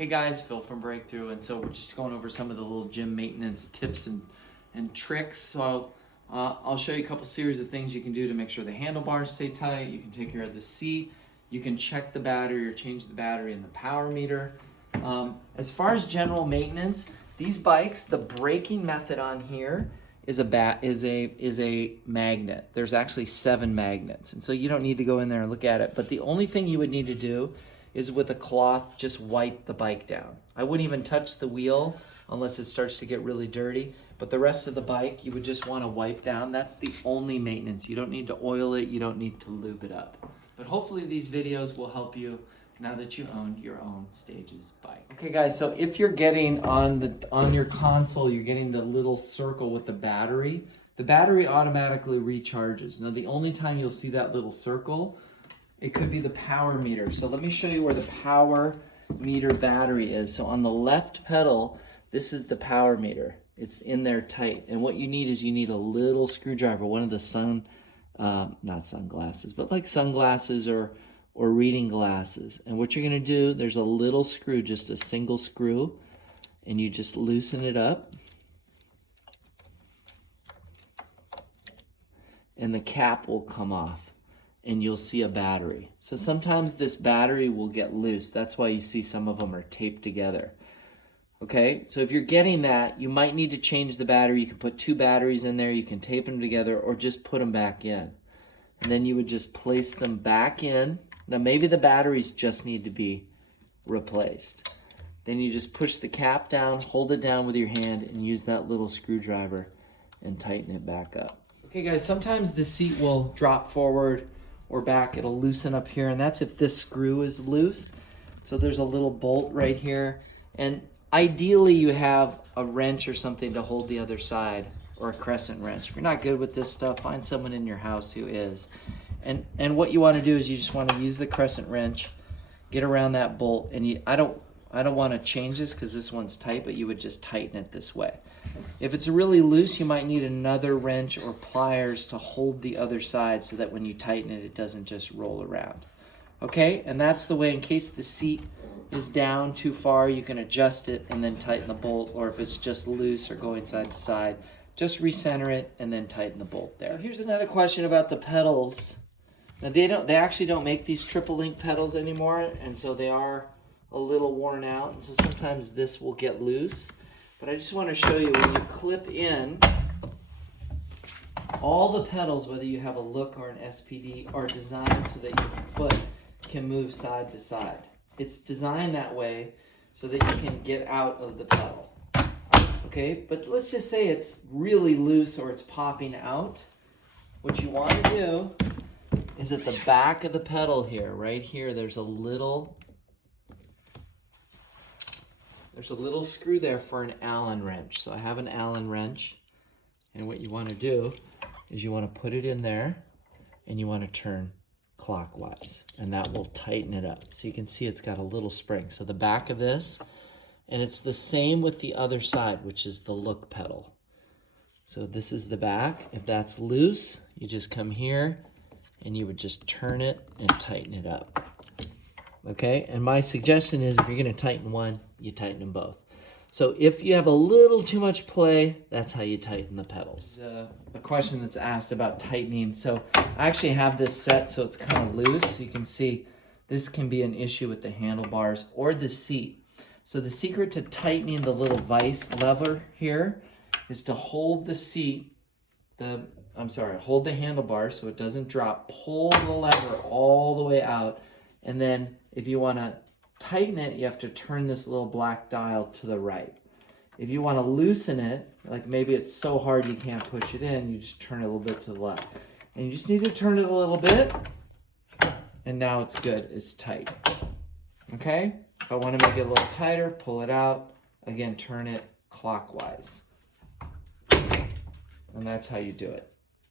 Hey guys, Phil from Breakthrough, and so we're just going over some of the little gym maintenance tips and tricks. So I'll show you a couple series of things you can do to make sure the handlebars stay tight. You can take care of the seat. You can check the battery or change the battery in the power meter. As far as general maintenance, these bikes, the braking method on here is a magnet. There's actually 7 magnets, and so you don't need to go in there and look at it. But the only thing you would need to do is with a cloth, just wipe the bike down. I wouldn't even touch the wheel unless it starts to get really dirty, but the rest of the bike you would just want to wipe down. That's the only maintenance. You don't need to oil it, you don't need to lube it up. But hopefully these videos will help you now that you own your own Stages bike. Okay guys, so if you're getting on your console, you're getting the little circle with the battery automatically recharges. Now the only time you'll see that little circle, it could be the power meter. So let me show you where the power meter battery is. So on the left pedal, this is the power meter. It's in there tight. And what you need is you need a little screwdriver, one of the not sunglasses, but like sunglasses or reading glasses. And what you're gonna do, there's a little screw, just a single screw, and you just loosen it up. And the cap will come off, and you'll see a battery. So sometimes this battery will get loose. That's why you see some of them are taped together. Okay, so if you're getting that, you might need to change the battery. You can put 2 batteries in there, you can tape them together, or just put them back in. And then you would just place them back in. Now maybe the batteries just need to be replaced. Then you just push the cap down, hold it down with your hand, and use that little screwdriver and tighten it back up. Okay guys, sometimes the seat will drop forward or back. It'll loosen up here, and that's if this screw is loose. So there's a little bolt right here, and ideally you have a wrench or something to hold the other side, or a crescent wrench. If you're not good with this stuff, find someone in your house who is. And what you want to do is you just want to use the crescent wrench, get around that bolt, and I don't want to change this because this one's tight, but you would just tighten it this way. If it's really loose, you might need another wrench or pliers to hold the other side so that when you tighten it, it doesn't just roll around. Okay, and that's the way, in case the seat is down too far, you can adjust it and then tighten the bolt, or if it's just loose or going side to side, just recenter it and then tighten the bolt there. So here's another question about the pedals. Now they actually don't make these triple link pedals anymore, and so they are a little worn out, and so sometimes this will get loose. But I just want to show you, when you clip in, all the pedals, whether you have a Look or an SPD, are designed so that your foot can move side to side. It's designed that way so that you can get out of the pedal. Okay, but let's just say it's really loose or it's popping out. What you want to do is at the back of the pedal here, right here, there's a little screw there for an Allen wrench. So I have an Allen wrench, and what you want to do is you want to put it in there and you want to turn clockwise, and that will tighten it up. So you can see it's got a little spring. So the back of this, and it's the same with the other side, which is the Look pedal. So this is the back. If that's loose, you just come here and you would just turn it and tighten it up. Okay, and my suggestion is if you're going to tighten one, you tighten them both. So if you have a little too much play, that's how you tighten the pedals. A question that's asked about tightening. So I actually have this set so it's kind of loose. You can see this can be an issue with the handlebars or the seat. So the secret to tightening the little vise lever here is to hold the seat, hold the handlebar so it doesn't drop, pull the lever all the way out, and then if you want to tighten it, you have to turn this little black dial to the right. If you want to loosen it, like maybe it's so hard you can't push it in, you just turn it a little bit to the left. And you just need to turn it a little bit, and now it's good, it's tight. Okay? If I want to make it a little tighter, pull it out. Again, turn it clockwise. And that's how you do it.